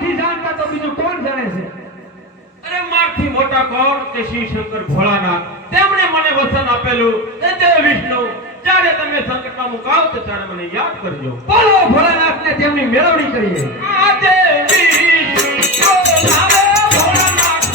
નથી જાણતા તો બીજું કોણ જાણે છે? અરે મારથી મોટા કોણ તે શિવ શંકર ભોળાનાથ. તેમણે મને વચન આપેલું એ દેવ વિષ્ણુ, જ્યારે તમે સંકટમાં મુકાવ તો ત્યારે મને યાદ કરજો. બોલો ભોળાનાથને તેમની મેળવણી કરીએ. આ દેવી બોલાવે ભોળાનાથ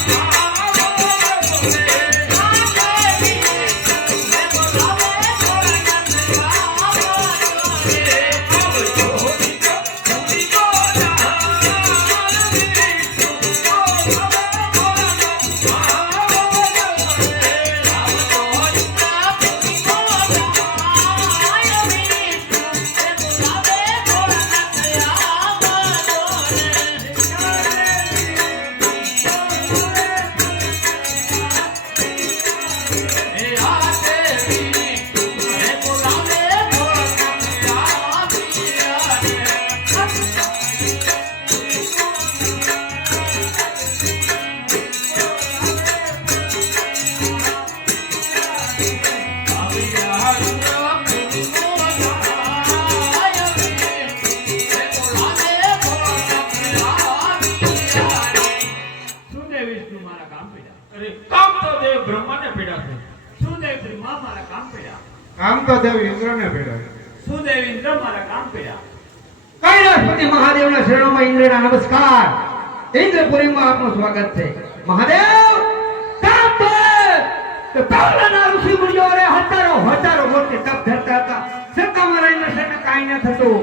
કામ તો દેવ ઇન્દ્રને ભેડા. સુદેવ ઇન્દ્ર મારા કામ પડ્યા. કૈલાસપતિ મહાદેવના શરણોમાં ઇન્દ્રના નમસ્કાર. ઇન્દ્રપુરીમાં આપનું સ્વાગત છે. મહાદેવ તપ તો પહેલાના ઋષિ મુનિઓ રે હજારો વર્ષે તપ ધરતા હતા. સત્તામાં રહીને તેને કાંઈ ન થતું.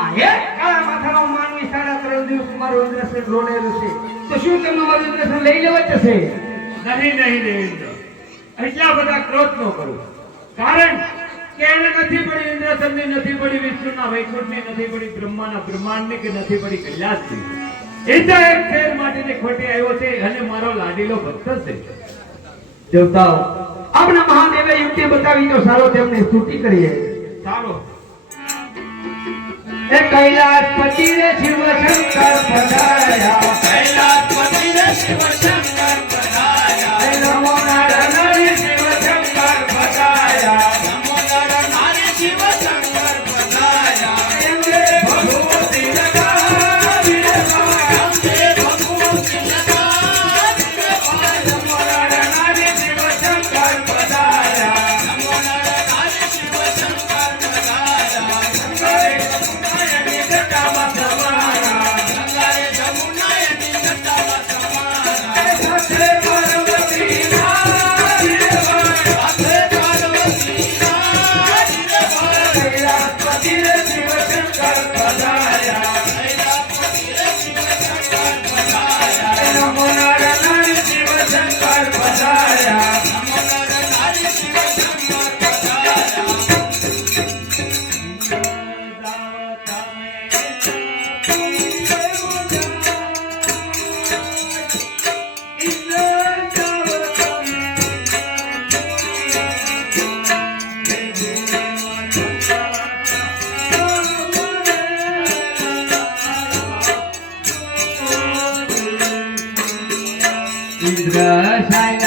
આ એક કાળા માથાનો માનવી 3.5 દિવસ મારો ઇન્દ્રસેન રોડેલું છે. તો શું તમે મારું ઇન્દ્રસેન લઈ લેવા જશે? નહીં દેવેન્દ્ર, એટલા બધા ક્રોધ ન કરો. કારણ કે એને નથી પડી ઇન્દ્રસનની, નથી પડી વિષ્ણુના વૈકુંઠની, નથી પડી બ્રહ્માના બ્રહ્માંડની, કે નથી પડી કૈલાસની. એ તો એક ફેર માટેની ખોટી આવ્યો છે અને મારો લાડીલો ભક્ત છે. દેવતાઓ આપણા મહાદેવે યુક્તિ બતાવી તો સારો તેમને સ્તુતિ કરીએ. સારો. એ કૈલાસપતિ રે શિવ શંકર પધાર્યા, કૈલાસપતિ રે શિવ શંકર પધાર્યા, એ નમો નારાયણ શિવ શંકર પધાર્યા, નમો નારાયણ શિવ શંકર પધાર્યા. એમને ભગવતી લગાવી રે ભાઈ, અંતે ભગવતી લગાવી રે ભાઈ. નમો નારાયણ શિવ શંકર પધાર્યા, નમો નારાયણ શિવ શંકર પધાર્યા. ગંગાએ જટામાં સમાયા, ગંગાએ જમુનાએની જટામાં સમાયા. એ સાથે પાર્વતી નારી રે ભાઈ, સાથે પાર્વતી નારી રે ભાઈ. કૈલાસપતિ રે શિવ શંકર પધાર્યા, કૈલાસપતિ રે શિવ શંકર પધાર્યા. નમો નારાયણ શિવ શંકર પધાર્યા, નમો નારાયણ શિવ શંકર પધાર્યા. ઇન્દ્ર સાયના